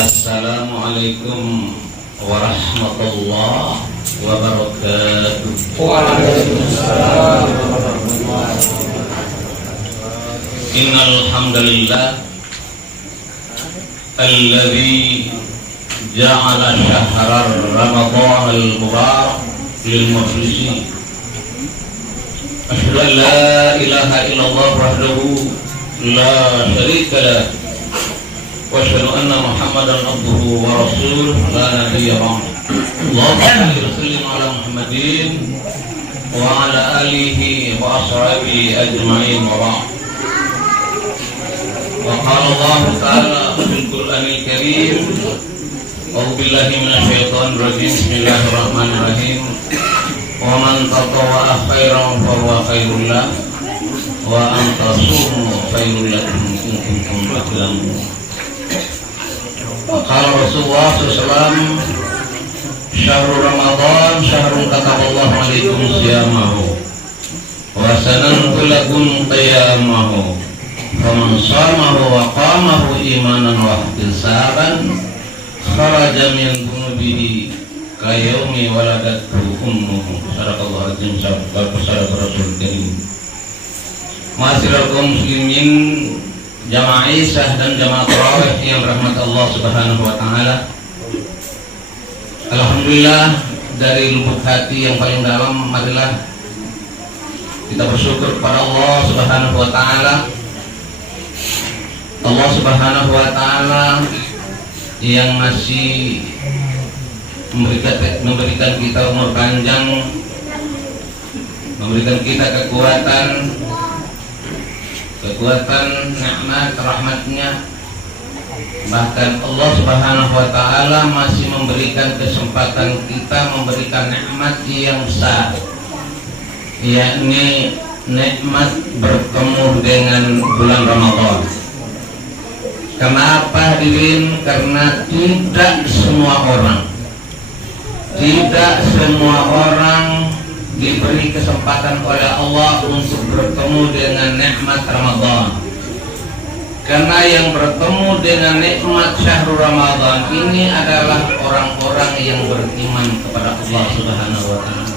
Assalamualaikum warahmatullahi wabarakatuh. Waalaikumsalam warahmatullahi wabarakatuh. Innal hamdalillah alladzi ja'ala syahra ramadhan al-mubarak lil muflisin. Asyhadu an la ilaha illallah wahdahu la syarika lah wa asyhadu anna Muhammadan abduhu wa rasuluh la nabiyya ba'dahu. Allahumma salli ala Muhammadin wa ala alihi wa ashabihi ajma'in wa ba'd. Wa qala Allah ta'ala fil Qur'anil Karim, a'udzu billahi minasyaitonir rajim, bismillahirrahmanirrahim. Wa man tatawwa'a khairan fa huwa khairul lahu wa an tasumu khairul lakum in kuntum ta'lamun. Wa qala Rasulullah sallallahu alaihi wasallam, syahrul Ramadan syahrun kataballahu alaikum siyamahu wa sanantu lakum qiyamahu faman shamahu wa qamahu imanan wa ihtisaban kharaja min dhunubihi kayaumi waladathu ummuhu. Sadaqallahu azim. Sadaqallahu rasul karim. Ma'asyiral kaum muslimin, jamaah Isyah dan jamaah tarawih yang rahmat Allah Subhanahu wa taala. Alhamdulillah, dari lubuk hati yang paling dalam marilah kita bersyukur kepada Allah Subhanahu wa taala. Allah Subhanahu wa taala yang masih memberikan kita umur panjang, memberikan kita kekuatan, nikmat, rahmatnya. Bahkan Allah Subhanahu wa taala masih memberikan kesempatan kita, memberikan nikmat yang besar, yakni nikmat bertemu dengan bulan Ramadan. Kenapa hadirin? Karena tidak semua orang diberi kesempatan oleh Allah untuk bertemu dengan nikmat Ramadan. Karena yang bertemu dengan nikmat syahrul Ramadan ini adalah orang-orang yang beriman kepada Allah Subhanahu wa taala.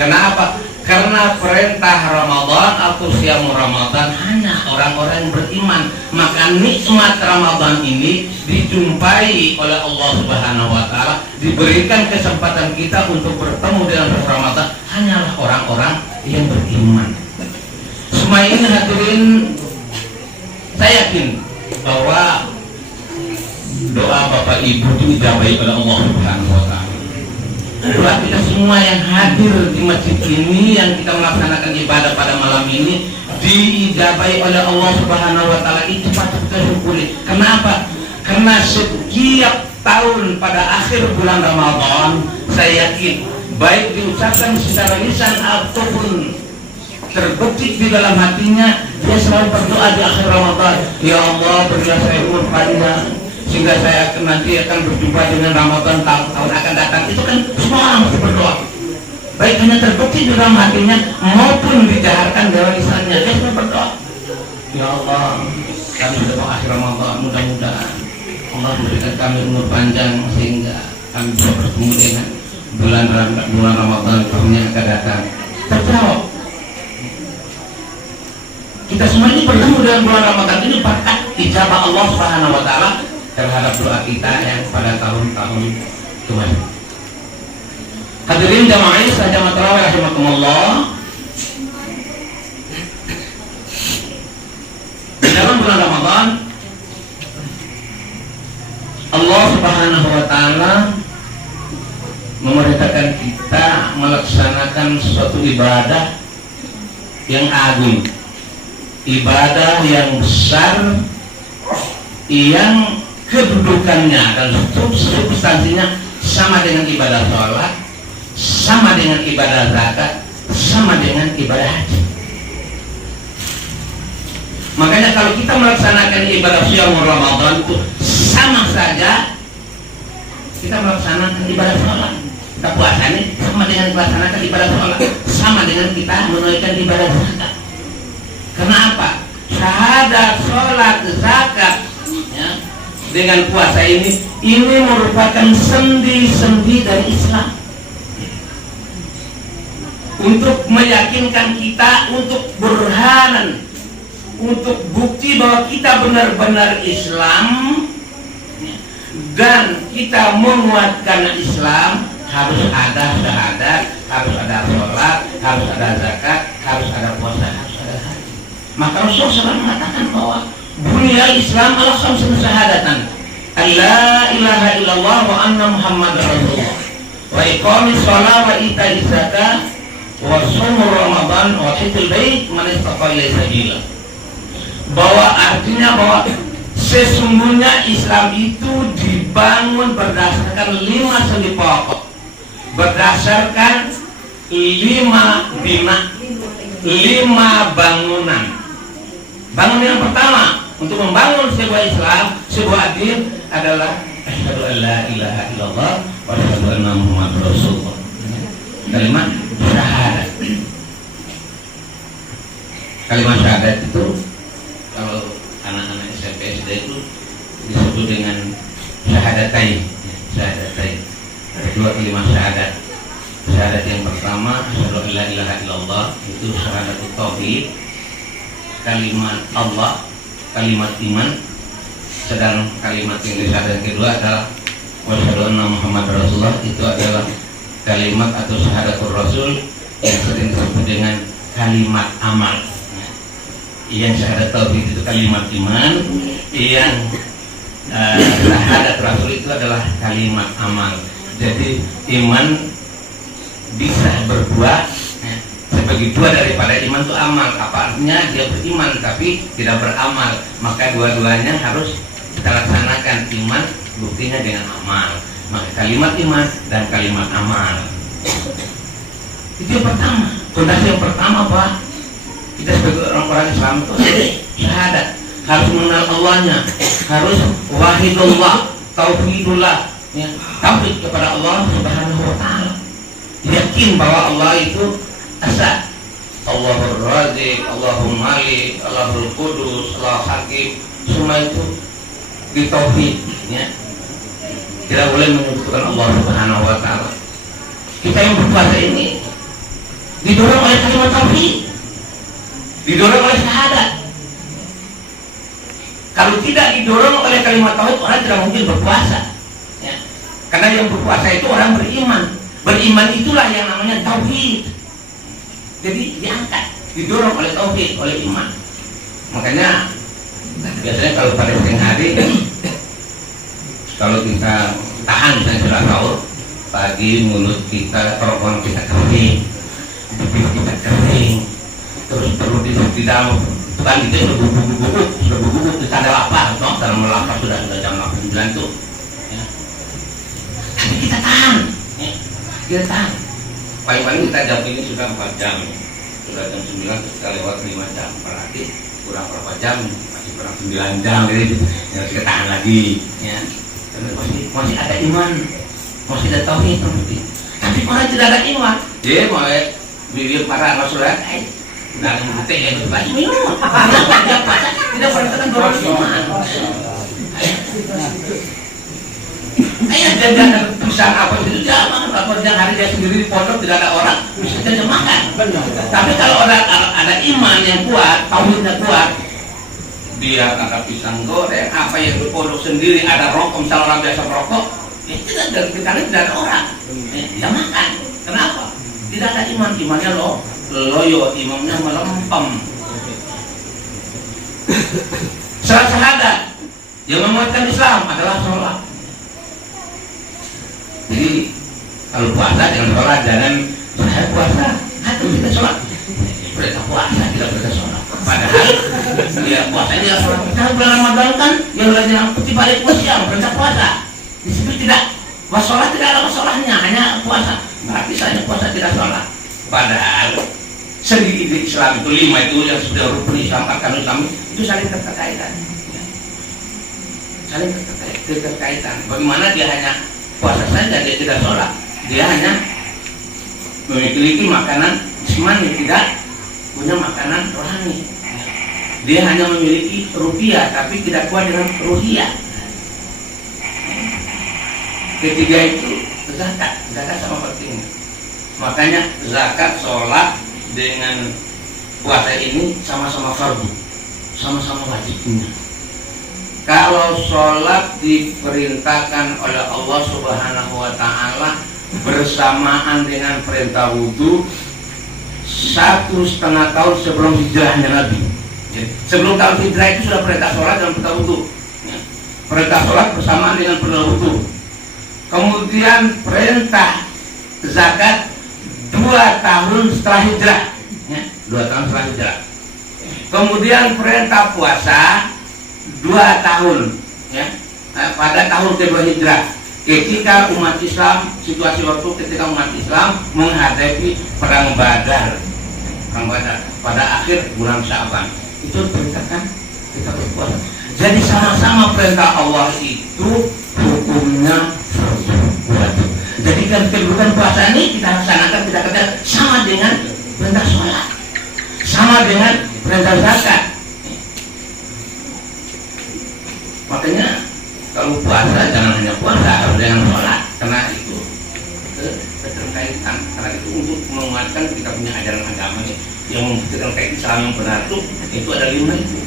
Kenapa? Karena perintah Ramadan atau siam Ramadan hanya orang-orang yang beriman. Maka nikmat Ramadan ini dijumpai oleh Allah Subhanahu wa taala, diberikan kesempatan kita untuk bertemu dengan Ramadan hanyalah orang-orang yang beriman. Semua ini hadirin, saya yakin bahwa doa Bapak Ibu diijabahi oleh Allah Subhanahu wa taala. Doa kita semua yang hadir di masjid ini, yang kita melaksanakan ibadah pada malam ini, diijabahi oleh Allah Subhanahu wa taala. Itu patut kita syukuri. Kenapa? Karena setiap tahun pada akhir bulan Ramadan, saya yakin baik diucapkan secara lisan ataupun terbetik di dalam hatinya, dia selalu berdoa di akhir Ramadan, ya Allah berilah saya umur panjang sehingga saya nanti akan berjumpa dengan Ramadan tahun akan datang. Itu kan semua orang mesti berdoa, baik hanya terbetik di dalam hatinya maupun dijaharkan dalam lisannya. Dia semua berdoa, ya Allah kami sudah akhir Ramadan, mudah-mudahan Allah memberikan kami umur panjang sehingga kami bisa bertemu dengan bulan Ramadan tahun yang akan datang. Terjawab. Kita semua ini bertemu dengan bulan Ramadan ini berkat ijabah Allah Subhanahu wa taala terhadap doa kita yang pada tahun-tahun kemarin. Hadirin jamaah Isyah, jamaah tarawih rahimakumullah. Di dalam bulan Ramadan Allah Subhanahu wa taala memerintahkan kita melaksanakan suatu ibadah yang agung, ibadah yang besar, yang kedudukannya dan substansinya sama dengan ibadah sholat, sama dengan ibadah zakat, sama dengan ibadah haji. Makanya kalau kita melaksanakan ibadah siam Ramadan itu sama saja kita melaksanakan ibadah sholat. Kita puasa ini sama dengan melaksanakan ibadah sholat, sama dengan kita menunaikan ibadah zakat. Kenapa? Syahadat, sholat, zakat, ya, dengan puasa ini merupakan sendi-sendi dari Islam untuk meyakinkan kita, untuk burhanan, untuk bukti bahwa kita benar-benar Islam dan kita menguatkan Islam. Harus ada syahadat, harus ada sholat, harus ada zakat, harus ada puasa, harus ada haji. Maka Rasulullah SAW mengatakan bahwa bunyal Islam ala khamsin syahadatan, alla ilaha illallah wa anna Muhammad Rasulullah, wa iqamis shalah wa ita'iz zakat wa shaum Ramadan wa hajjul bait man istata'a ilaihi sabila. Bahwa artinya bahwa sesungguhnya Islam itu dibangun berdasarkan 5 sendi pokok, berdasarkan 5 bangunan. Bangunan yang pertama untuk membangun sebuah Islam, sebuah adil adalah asyhadu an la ilaha illallah wa asyhadu anna Muhammadar Rasulullah. Kalimat syahadat. Kalimat syahadat itu kalau anak-anak SMP SD itu disebut dengan syahadatain. Syahadatain. Ada 2 kalimat syahadat. Syahadat yang pertama asyhadu an la ilaha illallah, itu syahadatut tauhid, kalimat Allah, kalimat iman. Sedang kalimat yang disyahadat kedua adalah wa asyhadu anna Muhammadar Rasulullah, itu adalah kalimat atau syahadatul Rasul yang sering disebut dengan kalimat amal. Yang syahadat tauhid itu kalimat iman, yang syahadat Rasul itu adalah kalimat amal. Jadi iman bisa berbuah sebagai buah daripada iman itu amal. Apa artinya? Dia beriman tapi tidak beramal, maka dua-duanya harus kita laksanakan. Iman buktinya dengan amal, maka kalimat iman dan kalimat amal itu yang pertama. Fondasi yang pertama Pak, kita sebagai orang-orang Islam itu syahadat, harus mengenal Allahnya, harus wahidullah, tauhidullah, ya, tauhid kepada Allah Subhanahu wa taala. Yakin bahwa Allah itu asa, Allahur Razik, Allahul Malik, Allahul Qudus, Allahul Hakim, semua itu ditauhid, ya. Tidak boleh menyebutkan Allah Subhanahu wa taala. Kita yang berpuasa ini didorong oleh kalimat tauhid, didorong oleh syahadat. Kalau tidak didorong oleh kalimat tauhid, orang tidak mungkin berpuasa, ya. Karena yang berpuasa itu orang beriman. Beriman itulah yang namanya tauhid. Jadi diangkat, didorong oleh tauhid, oleh iman. Makanya biasanya kalau pada siang hari, kalau kita tahan misalnya sudah sahur, pagi mulut kita, kerongkongan kita kering, bibir kita kering, terus perut di dalam bukan itu sudah bubuk, kita ada lapar, toh dalam melapar sudah jam 8 tuh. Ya. Tapi kita tahan, ya. Kita tahan. Paling-paling kita jam ini sudah 4 jam, sudah jam 9 kita lewat 5 jam, berarti kurang berapa jam, masih kurang 9 jam, jadi harus kita tahan lagi, ya. Masih ada iman, masih ada tauhid, tapi orang tidak ada iman, dia mulai bibir para Rasulullah, udah mati ya itu lagi minum, tidak perhatikan dorong iman. Ayo jajan pisang apa itu jangan, kalau yang hari dia sendiri di pondok tidak ada orang, bisa jajan makan. Tapi kalau ada iman yang kuat, tauhidnya kuat, dia ada pisang goreng, apa yang di pondok sendiri ada rokok, misalnya orang biasa merokok, tidak ada orang, dia makan. Kenapa? Tidak ada iman, imannya loyo, imannya melempem. Salat syahadat yang menguatkan Islam adalah sholat. Jadi kalau puasa jangan sholat, jangan saya puasa, atau kita sholat. Mereka puasa, tidak mereka sholat. Padahal dia puasanya dia sholat. Kalau bulan Ramadan kan yang belajar putih balik puasa, mereka puasa. Di situ tidak, sholat tidak ada masalahnya, hanya puasa. Berarti saya puasa tidak sholat. Padahal segi Islam itu 5 itu yang sudah rukun Islam, arkan Islam itu saling terkaitan. Saling terkaitan. Bagaimana dia hanya puasa saja, dia tidak sholat, dia hanya memiliki makanan jasmani, tidak punya makanan rohani. Dia hanya memiliki rupiah tapi tidak kuat dengan ruhiyah. Ketiga itu zakat. Zakat sama pentingnya. Makanya zakat, sholat dengan puasa ini sama-sama fardu, sama-sama wajibnya. Kalau sholat diperintahkan oleh Allah Subhanahu wa Ta'ala bersamaan dengan perintah wudhu 1,5 tahun sebelum hijrahnya Nabi. Sebelum tahun hijrah itu sudah perintah sholat dan perintah wudhu. Perintah sholat bersamaan dengan perintah wudhu. Kemudian perintah zakat 2 tahun setelah hijrah. 2 tahun setelah hijrah. Kemudian perintah puasa 2 tahun pada tahun kedua hijrah, ketika umat Islam, situasi waktu ketika umat Islam menghadapi perang Badar pada akhir bulan Sya'ban, itu perintahkan kita berpuasa. Jadi sama-sama perintah Allah itu hukumnya wajib. Jadi kan kedudukan puasa ini kita laksanakan, kita katakan sama dengan perintah sholat, sama dengan perintah zakat. Makanya kalau puasa jangan hanya puasa, harus dengan sholat, karena itu keterkaitan, karena itu untuk menguatkan kita punya ajaran agama ini yang membuktikan kayak Islam yang benar itu ada 5 itu.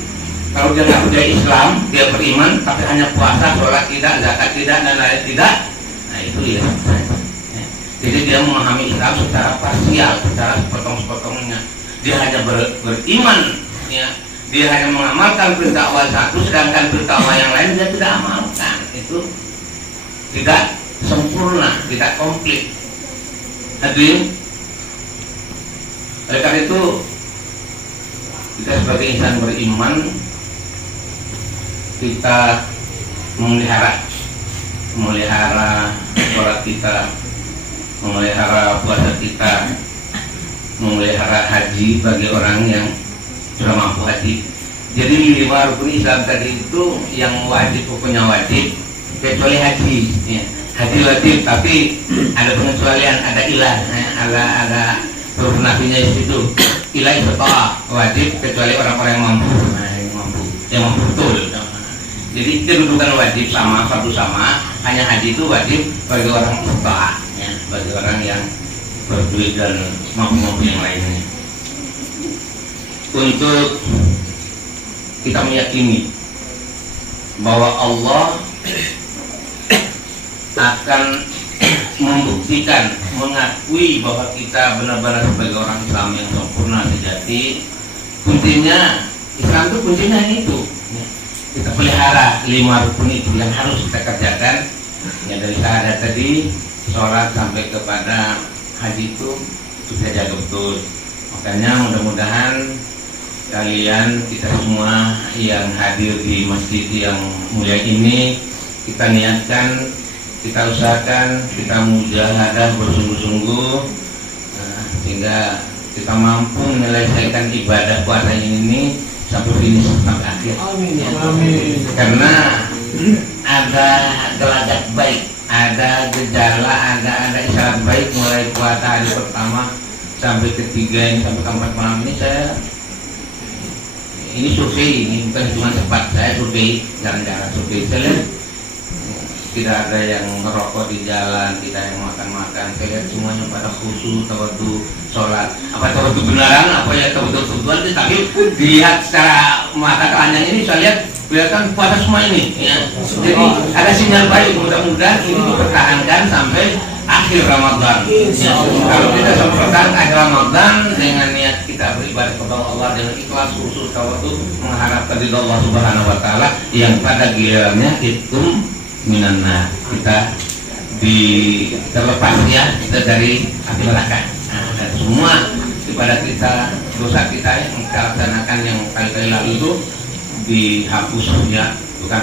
Kalau dia nggak punya Islam, dia beriman tapi hanya puasa, sholat tidak, zakat tidak, dan lain tidak, nah itu ya. Jadi dia memahami Islam secara parsial, secara sepotong-sepotongnya. Dia hanya beriman, ya. Dia hanya mengamalkan perintah awal satu, sedangkan perintah awal yang lain dia tidak amalkan. Itu tidak sempurna, tidak komplit. Hadirin, oleh karena itu kita sebagai insan beriman, kita memelihara sholat kita, memelihara puasa kita, memelihara haji bagi orang yang sudah mampu haji. Jadi 5 rukun Islam tadi itu yang wajib, hukumnya wajib, kecuali haji. Ya. Haji wajib, tapi ada pengecualian, ada ilah, ada huruf nafinya di situ. Ilah itu wajib kecuali orang-orang yang mampu, yang mampu betul. Jadi kedudukan wajib sama, fardu sama. Hanya haji itu wajib bagi orang istitaah, ya, bagi orang yang berduit dan mampu yang lainnya. Untuk kita meyakini bahwa Allah akan membuktikan, mengakui bahwa kita benar-benar sebagai orang Islam yang sempurna sejati. Kuncinya Islam itu kuncinya itu. Kita pelihara 5 rukun itu yang harus kita kerjakan. Ya, dari syahadat tadi, sholat sampai kepada haji itu kita jaga betul. Makanya mudah-mudahan kalian, kita semua yang hadir di masjid yang mulia ini, kita niatkan, kita usahakan, kita mujahadah bersungguh-sungguh, sehingga kita mampu menyelesaikan ibadah puasa ini sampai finish, sampai akhir. Amin. Ya. Amin. Karena ada gelagat baik, ada gejala, ada isyarat baik mulai puasa hari pertama sampai ketiga ini, sampai keempat malam ini. Ini survei, ini bukan cuma cepat, saya survei jalan-jalan, survei. Saya lihat tidak ada yang merokok di jalan, tidak yang makan-makan. Saya lihat semuanya pada khusyuk, tawadhu, sholat. Apa tawadhu beneran, apa ya tawadhu tujuan, tapi dilihat secara mata telanjang ini saya lihat kelihatan puasa semua ini. Ya. Jadi ada sinyal baik, mudah-mudahan ini dipertahankan sampai akhir Ramadan. Ya. Kalau kita sempurnakan akhir Ramadan dengan niat kita beribadah kepada Allah dengan ikhlas, khusus, tawadhu, mengharapkan ridha Allah Subhanahu wa Ta'ala yang pada gilirannya itu minanna, kita terlepas ya, kita dari api neraka. Nah, dan semua ibadah kita, dosa kita yang kita laksanakan yang kali-kali lalu itu dihapus ya, bukan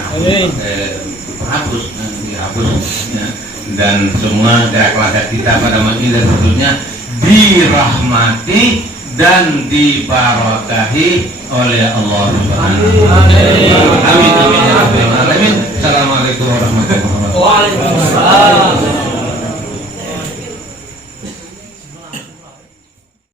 hapus, dihapus ya. Dan semua gerak laga kita pada makin dan tentunya dirahmati dan dibarakahi oleh Allah Subhanahu wa Ta'ala. Amin. Amin. Assalamualaikum warahmatullahi wabarakatuh. Waalaikumsalam.